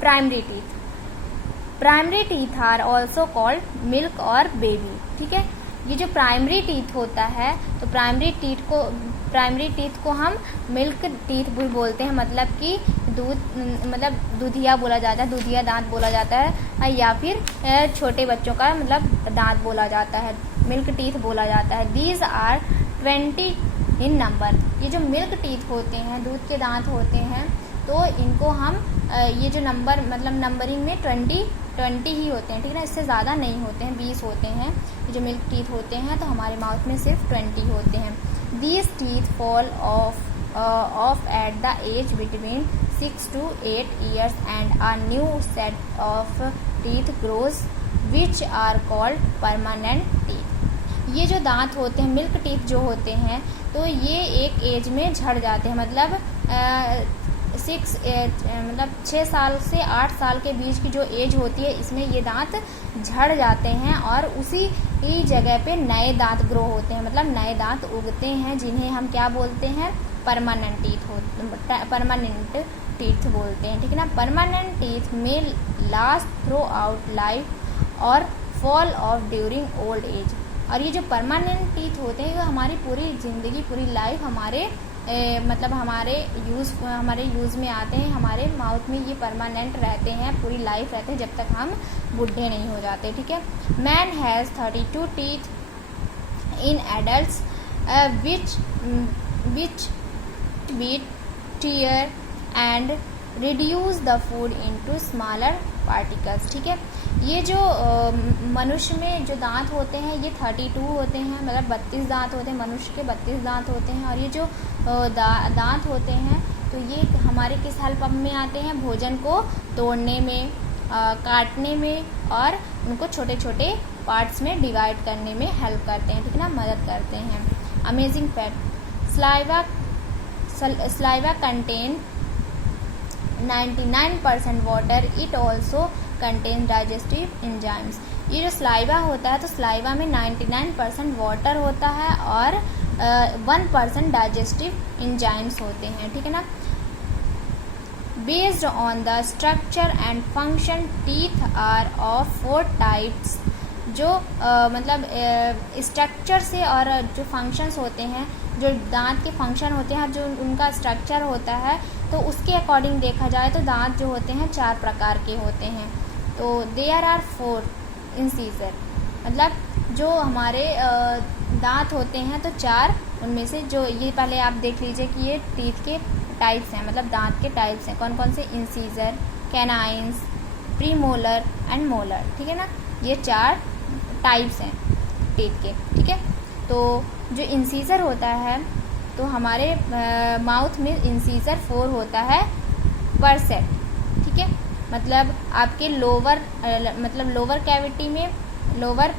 Primary teeth. Primary teeth are also called milk और baby. ठीक है, ये जो प्राइमरी टीथ होता है तो प्राइमरी टीथ को हम मिल्क टीथ भी बोलते हैं, मतलब कि दूधिया बोला जाता है, दूधिया दांत बोला जाता है, या फिर छोटे बच्चों का मतलब दांत बोला जाता है, मिल्क टीथ बोला जाता है। These are 20 in number. ये जो मिल्क टीथ होते हैं, दूध के दांत होते हैं, तो इनको हम ये जो नंबर मतलब नंबरिंग में 20 ही होते हैं, ठीक है ना, इससे ज़्यादा नहीं होते हैं, 20 होते हैं। ये जो मिल्क टीथ होते हैं तो हमारे माउथ में सिर्फ 20 होते हैं। These teeth fall off at the age between 6 to 8 years and a new set of teeth grows which are called permanent teeth। ये जो दांत होते हैं, मिल्क टीथ जो होते हैं, तो ये एक एज में झड़ जाते हैं, मतलब 6 साल से 8 साल के बीच की जो एज होती है, इसमें ये दांत झड़ जाते हैं और उसी जगह पे नए दांत ग्रो होते हैं, मतलब नए दांत उगते हैं, जिन्हें हम क्या बोलते हैं, परमानेंट टीथ बोलते हैं। ठीक है ना। परमानेंट टीथ में लास्ट थ्रू आउट लाइफ और fall of during old age. और ये जो परमानेंट टीथ होते हैं, वो हमारी पूरी ज़िंदगी, पूरी लाइफ हमारे मतलब हमारे यूज़ में आते हैं, हमारे माउथ में ये परमानेंट रहते हैं, पूरी लाइफ रहते हैं, जब तक हम बूढ़े नहीं हो जाते। ठीक है। Man has 32 teeth in adults which beat, tear and reduce the food into smaller particles। ठीक है। ये जो मनुष्य में जो दांत होते हैं, ये 32 होते हैं, मतलब 32 दांत होते हैं, मनुष्य के 32 दांत होते हैं। और ये जो दांत होते हैं, तो ये हमारे किस हेल्प में आते हैं, भोजन को तोड़ने में, काटने में, और उनको छोटे छोटे पार्ट्स में डिवाइड करने में हेल्प करते हैं। ठीक है ना, मदद करते हैं। Amazing fact, saliva contain 99% water, it also contain digestive enzymes. ये जो स्लाइवा होता है, तो स्लाइवा में 99% वाटर होता है और 1% डाइजेस्टिव एंजाइम्स होते हैं। ठीक है ना। Based on the structure and function, teeth are of 4 types. जो मतलब स्ट्रक्चर से और जो फंक्शंस होते हैं, जो दांत के फंक्शन होते हैं, जो उनका स्ट्रक्चर होता है, तो उसके अकॉर्डिंग देखा जाए तो दांत जो होते हैं 4 प्रकार के होते हैं। तो देयर आर 4 इंसीजर, मतलब जो हमारे दांत होते हैं तो 4, उनमें से जो ये पहले आप देख लीजिए कि ये टीथ के टाइप्स हैं, मतलब दांत के टाइप्स हैं, कौन कौन से, incisor, canines, premolar and molar. ठीक है ना, ये 4 टाइप्स हैं टीथ के। ठीक है। तो जो इंसीजर होता है, तो हमारे माउथ में इंसीजर 4 होता है पर सेट। ठीक है। मतलब आपके लोअर कैविटी में, लोअर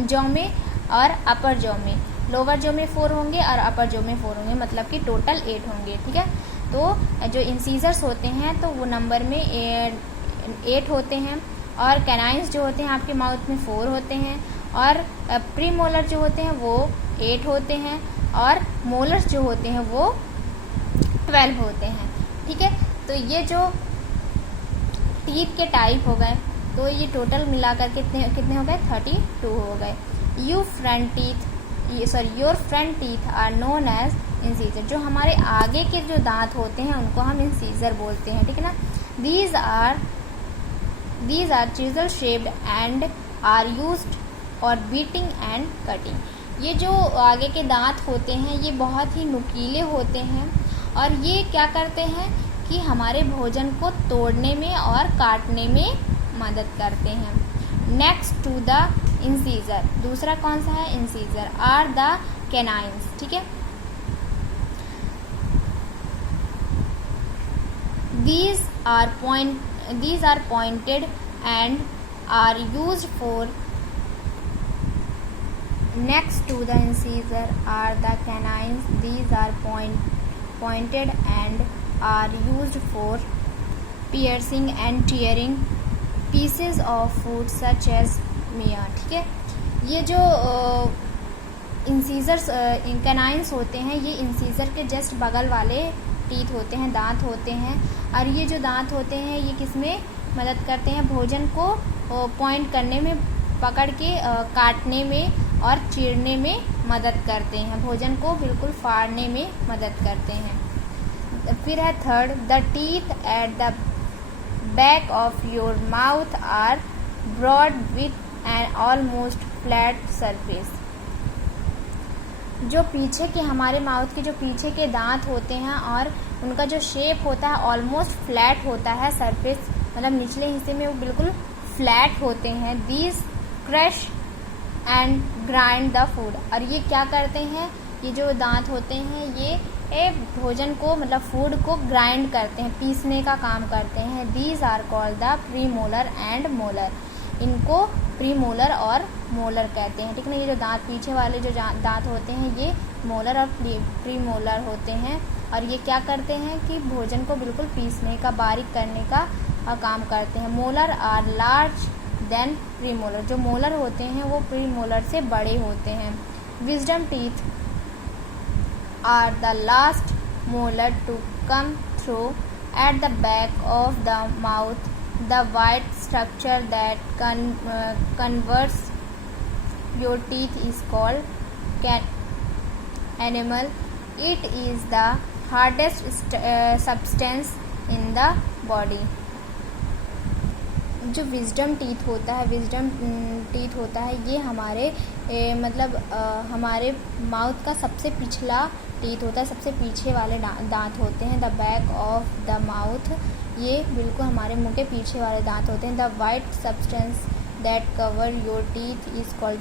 जॉ में और अपर जॉ में, लोअर जॉ में 4 होंगे और अपर जॉ में 4 होंगे, मतलब कि टोटल 8 होंगे। ठीक है। तो जो इंसीजर्स होते हैं, तो वो नंबर में 8 होते हैं, और कैनाइंस जो होते हैं आपके माउथ में 4 होते हैं, और प्रीमोलर जो होते हैं वो 8 होते हैं, और मोलर्स जो होते हैं वो 12 होते हैं। ठीक है। तो ये जो टीथ के टाइप हो गए, तो ये टोटल मिलाकर कितने हो गए, 32 हो गए। Your front teeth are known as incisor. जो हमारे आगे के जो दांत होते हैं, उनको हम इंसीजर बोलते हैं। ठीक है ना। These are chisel shaped and are used for beating and cutting। ये जो आगे के दांत होते हैं, ये बहुत ही नुकीले होते हैं, और ये क्या करते हैं कि हमारे भोजन को तोड़ने में और काटने में मदद करते हैं। नेक्स्ट टू द इंसीजर, दूसरा कौन सा है, इंसीजर, आर द कैनाइंस। ठीक है। These are pointed and are used for, next to the incisor are the canines. These are pointed and are used for piercing and tearing pieces of food such as meat। ठीक है। ये जो incisors canines होते हैं, ये incisor के just बगल वाले टीथ होते हैं, दांत होते हैं। और ये जो दांत होते हैं ये किसमें मदद करते हैं? भोजन को पॉइंट करने में, पकड़ के काटने में और चीरने में मदद करते हैं। भोजन को बिल्कुल फाड़ने में मदद करते हैं। फिर है third, the teeth at the back of your mouth are broad with and almost flat surface. जो पीछे के हमारे माउथ के जो पीछे के दांत होते हैं और उनका जो शेप होता है ऑलमोस्ट फ्लैट होता है, सरफेस मतलब निचले हिस्से में वो बिल्कुल फ्लैट होते हैं। These crush and grind the food. और ये क्या करते हैं? ये जो दांत होते हैं ये भोजन को मतलब फूड को ग्राइंड करते हैं, पीसने का काम करते हैं। These are called the premolar and molar. इनको प्रीमोलर और मोलर कहते हैं, ठीक है ना। ये जो दांत पीछे वाले जो दांत होते हैं ये मोलर और प्रीमोलर होते हैं। और ये क्या करते हैं कि भोजन को बिल्कुल पीसने का, बारीक करने का काम करते हैं। Molar are large than premolar. जो मोलर होते हैं वो प्रीमोलर से बड़े होते हैं। Wisdom teeth are the last molar to come through at the back of the mouth. The white structure that converts your teeth is called enamel. It is the hardest substance in the body. जो wisdom teeth होता है ये हमारे हमारे mouth का सबसे पिछला teeth होता है, सबसे पीछे वाले दांत होते हैं। The back of the mouth, ये बिल्कुल हमारे मुंह के पीछे वाले दांत होते हैं। The white substance that cover your teeth is called.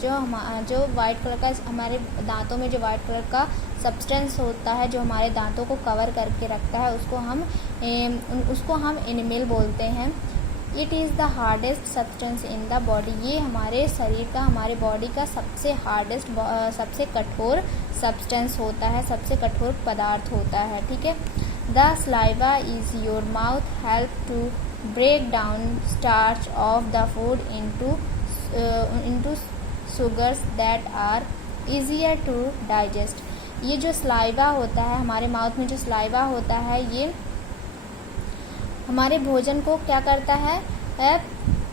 जो वाइट कलर का हमारे दांतों में जो वाइट कलर का सब्सटेंस होता है जो हमारे दांतों को कवर करके रखता है उसको हम एनिमल बोलते हैं। It is the hardest substance in the body. ये हमारे शरीर का, हमारे बॉडी का सबसे हार्डेस्ट, सबसे कठोर सब्सटेंस होता है, सबसे कठोर पदार्थ होता है, ठीक है। The saliva is your mouth help to break down starch of the food into sugars that are easier to digest. ये जो saliva होता है, हमारे माउथ में जो saliva होता है ये हमारे भोजन को क्या करता है?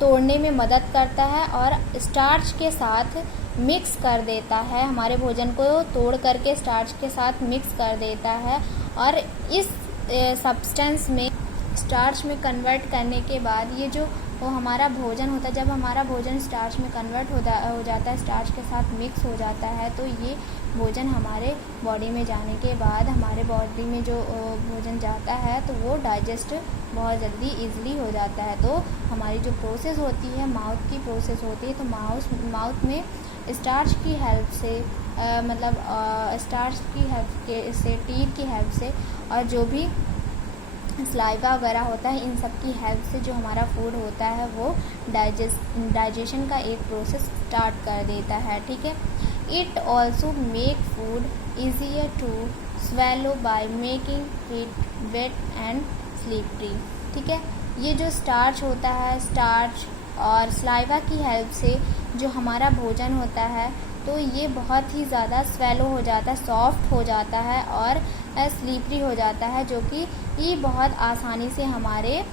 तोड़ने में मदद करता है और स्टार्च के साथ मिक्स कर देता है। हमारे भोजन को तोड़ करके स्टार्च के साथ मिक्स कर देता है और इस सब्सटेंस में, स्टार्च में कन्वर्ट करने के बाद ये जो वो हमारा भोजन होता है, जब हमारा भोजन स्टार्च में कन्वर्ट हो जाता है, स्टार्च के साथ मिक्स हो जाता है, तो ये भोजन हमारे बॉडी में जाने के बाद हमारे बॉडी में जो भोजन जाता है तो वो डाइजेस्ट बहुत जल्दी इजीली हो जाता है। तो हमारी जो प्रोसेस होती है, माउथ की प्रोसेस होती है, तो माउथ में स्टार्च की हेल्प से स्टार्च की हेल्प से, टीथ की हेल्प से और जो भी सलाइवा वगैरह होता है, इन सब की हेल्प से जो हमारा फूड होता है वो डाइजेशन का एक प्रोसेस स्टार्ट कर देता है, ठीक है। It also make food easier to swallow by making it wet and slippery, ठीक है। ये जो स्टार्च होता है, स्टार्च और सलाइवा की हेल्प से जो हमारा भोजन होता है तो ये बहुत ही ज़्यादा स्वेलो हो जाता है, सॉफ्ट हो जाता है और स्लीपरी हो जाता है, जो कि ये बहुत आसानी से हमारे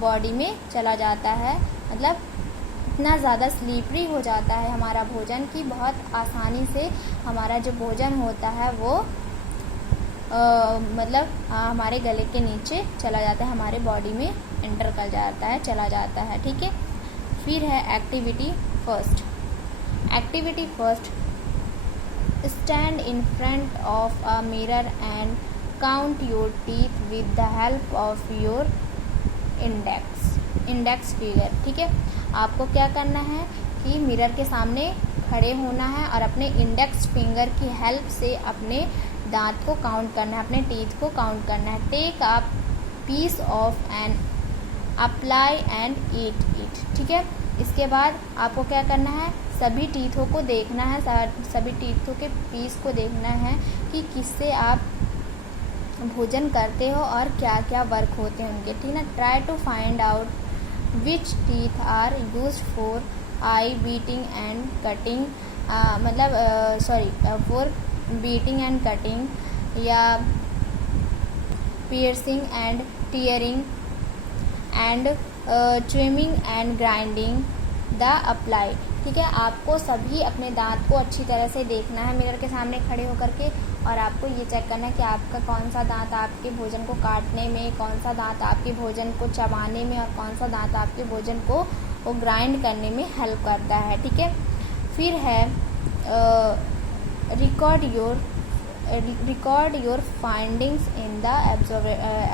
बॉडी में चला जाता है। मतलब इतना ज़्यादा स्लीपरी हो जाता है हमारा भोजन कि बहुत आसानी से हमारा जो भोजन होता है वो हमारे गले के नीचे चला जाता है, हमारे बॉडी में एंटर कर जाता है, चला जाता है, ठीक है। फिर है activity first. Activity first, stand in front of a mirror and count your teeth with the help of your index finger, ठीक है। आपको क्या करना है कि मिरर के सामने खड़े होना है और अपने इंडेक्स फिंगर की हेल्प से अपने दांत को काउंट करना है, अपने टीथ को काउंट करना है। Take a piece of and apply and eat it, ठीक है। इसके बाद आपको क्या करना है, सभी टीथों को देखना है, सभी टीथों के पीस को देखना है कि किससे आप भोजन करते हो और क्या क्या वर्क होते हैं उनके, ठीक है ना। Try to find out which teeth are use for I biting and cutting, for biting and cutting, या piercing and tearing and chewing and grinding the apply। ठीक है, आपको सभी अपने दांत को अच्छी तरह से देखना है मिरर के सामने खड़े होकर के, और आपको ये चेक करना है कि आपका कौन सा दांत आपके भोजन को काटने में, कौन सा दांत आपके भोजन को चबाने में, और कौन सा दांत आपके भोजन को ग्राइंड करने में हेल्प करता है। ठीक है, फिर है record your findings in the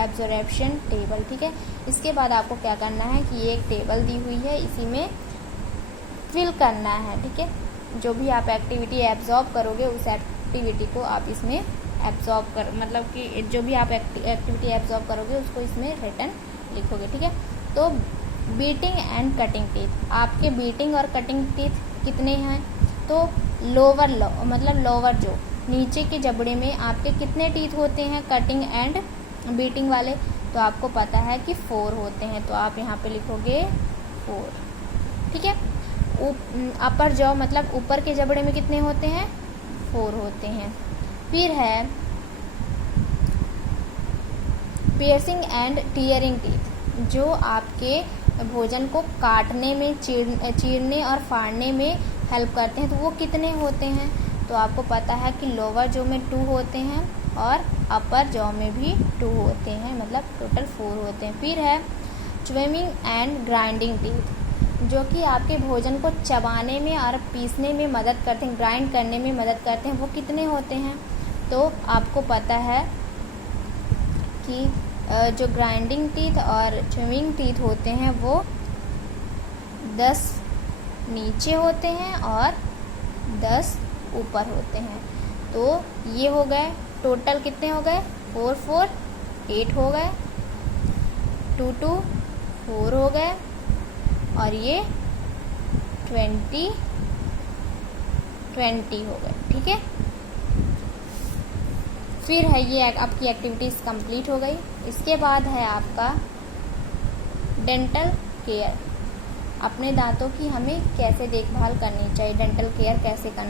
absorption table. ठीक है, इसके बाद आपको क्या करना है कि ये एक टेबल दी हुई है, इसी में फिल करना है। ठीक है, जो भी आप एक्टिविटी एब्जॉर्ब करोगे उस एक्टिविटी को आप इसमें एब्जॉर्ब कर, मतलब कि जो भी आप एक्टिविटी एब्जॉर्ब करोगे उसको इसमें रिटर्न लिखोगे। ठीक है, तो बीटिंग एंड कटिंग टीथ, आपके बीटिंग और कटिंग टीथ कितने हैं? तो लोअर जो नीचे के जबड़े में आपके कितने टीथ होते हैं कटिंग एंड बीटिंग वाले? तो आपको पता है कि 4 होते हैं, तो आप यहाँ पे लिखोगे 4। ठीक है, अपर जॉ मतलब ऊपर के जबड़े में कितने होते हैं? 4 होते हैं। फिर है पियर्सिंग एंड टीयरिंग टीथ, जो आपके भोजन को काटने में, चीरने और फाड़ने में हेल्प करते हैं, तो वो कितने होते हैं? तो आपको पता है कि लोअर जॉ में 2 होते हैं और अपर जॉ में भी 2 होते हैं, मतलब टोटल 4 होते हैं। फिर है च्यूइंग एंड ग्राइंडिंग टीथ, जो कि आपके भोजन को चबाने में और पीसने में मदद करते हैं, ग्राइंड करने में मदद करते हैं, वो कितने होते हैं? तो आपको पता है कि जो ग्राइंडिंग टीथ और च्यूइंग टीथ होते हैं वो 10 नीचे होते हैं और 10 ऊपर होते हैं। तो ये हो गए टोटल कितने हो गए? 4 4 8 हो गए, 2 2 4 हो गए, और ये 20 हो गए। ठीक है, फिर है ये आपकी एक्टिविटीज़ कंप्लीट हो गई। इसके बाद है आपका डेंटल केयर, अपने दांतों की हमें कैसे देखभाल करनी चाहिए, डेंटल केयर कैसे करना